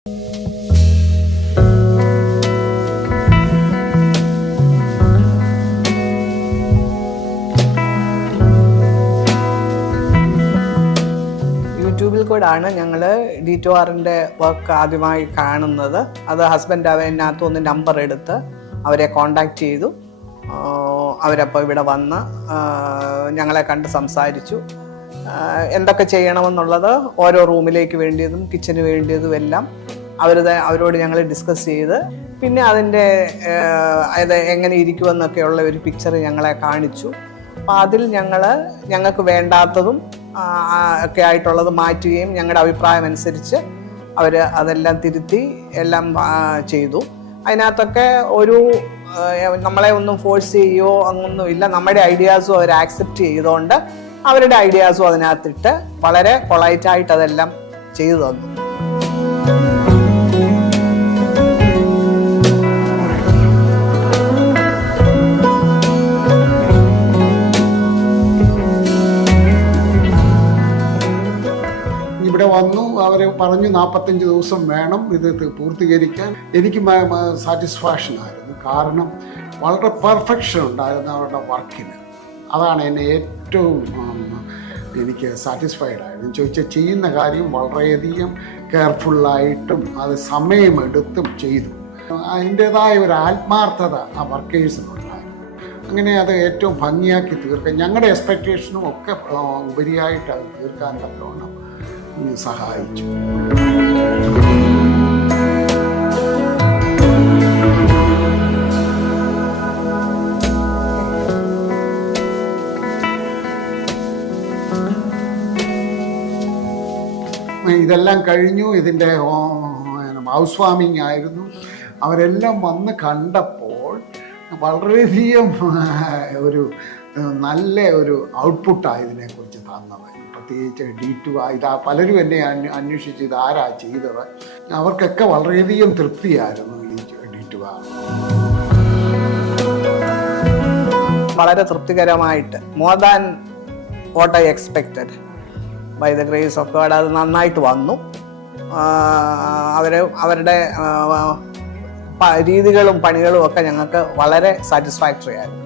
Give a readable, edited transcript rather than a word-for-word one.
യൂട്യൂബിൽ കൂടാണ് ഞങ്ങൾ D2Rൻ്റെ വർക്ക് ആദ്യമായി കാണുന്നത്. അത് ഹസ്ബൻഡ് അതിനകത്തുനിന്ന് നമ്പർ എടുത്ത് അവരെ കോണ്ടാക്ട് ചെയ്തു. അവരപ്പോൾ ഇവിടെ വന്ന് ഞങ്ങളെ കണ്ട് സംസാരിച്ചു. എന്തൊക്കെ ചെയ്യണമെന്നുള്ളത് ഓരോ റൂമിലേക്ക് വേണ്ടിയതും കിച്ചന് വേണ്ടിയതും എല്ലാം അവരോട് ഞങ്ങൾ ഡിസ്കസ് ചെയ്ത്, പിന്നെ അതിൻ്റെ അത് എങ്ങനെ ഇരിക്കുമെന്നൊക്കെയുള്ള ഒരു പിക്ചർ ഞങ്ങളെ കാണിച്ചു. അപ്പോൾ അതിൽ ഞങ്ങൾക്ക് വേണ്ടാത്തതും ഒക്കെ ആയിട്ടുള്ളത് മാറ്റുകയും ഞങ്ങളുടെ അഭിപ്രായം അനുസരിച്ച് അവർ അതെല്ലാം തിരുത്തി എല്ലാം ചെയ്തു. അതിനകത്തൊക്കെ നമ്മളെ ഒന്നും ഫോഴ്സ് ചെയ്യുകയോ അങ്ങൊന്നും ഇല്ല. നമ്മുടെ ഐഡിയാസും അവർ ആക്സെപ്റ്റ് ചെയ്തുകൊണ്ട് അവരുടെ ഐഡിയാസും അതിനകത്തിട്ട് വളരെ പൊളൈറ്റായിട്ട് അതെല്ലാം ചെയ്തു തന്നു. ഇവിടെ വന്നു, അവർ പറഞ്ഞു 45 ദിവസം വേണം ഇത് പൂർത്തീകരിക്കാൻ. എനിക്ക് സാറ്റിസ്ഫാക്ഷനായിരുന്നു. കാരണം വളരെ പെർഫെക്ഷൻ ഉണ്ടായിരുന്നു അവരുടെ വർക്കിന്. അതാണ് എന്നെ ഏറ്റവും എനിക്ക് സാറ്റിസ്ഫൈഡ് ആയിരുന്നു. ചെയ്യുന്ന കാര്യം വളരെയധികം കെയർഫുള്ളായിട്ടും അത് സമയമെടുത്തും ചെയ്തു. അതിൻ്റേതായ ഒരു ആത്മാർത്ഥത ആ വർക്കേഴ്സിനുണ്ടായിരുന്നു. അങ്ങനെ അത് ഏറ്റവും ഭംഗിയാക്കി തീർക്കാൻ ഞങ്ങളുടെ എക്സ്പെക്റ്റേഷനും ഒക്കെ ഉപരിയായിട്ട് അത് തീർക്കാൻ തക്കവണ്ണം സഹായിച്ചു. ഇതെല്ലാം കഴിഞ്ഞു. ഇതിൻ്റെ ഹൗസ് വാമിങ് ആയിരുന്നു. അവരെല്ലാം വന്ന് കണ്ടപ്പോൾ വളരെയധികം നല്ല ഒരു ഔട്ട്പുട്ടാണ് ഇതിനെക്കുറിച്ച് തന്നത്. പ്രത്യേകിച്ച് D2R പലരും എന്നെ അന്വേഷിച്ച് ഇത് ആരാ ചെയ്തത്. അവർക്കൊക്കെ വളരെയധികം തൃപ്തിയായിരുന്നു ഈ D2R. വളരെ തൃപ്തികരമായിട്ട്, more than what I expected, by the grace of God അത് നന്നായിട്ട് വന്നു. അവരുടെ രീതികളും പണികളും ഒക്കെ ഞങ്ങൾക്ക് വളരെ സാറ്റിസ്ഫാക്ടറി ആയിരുന്നു.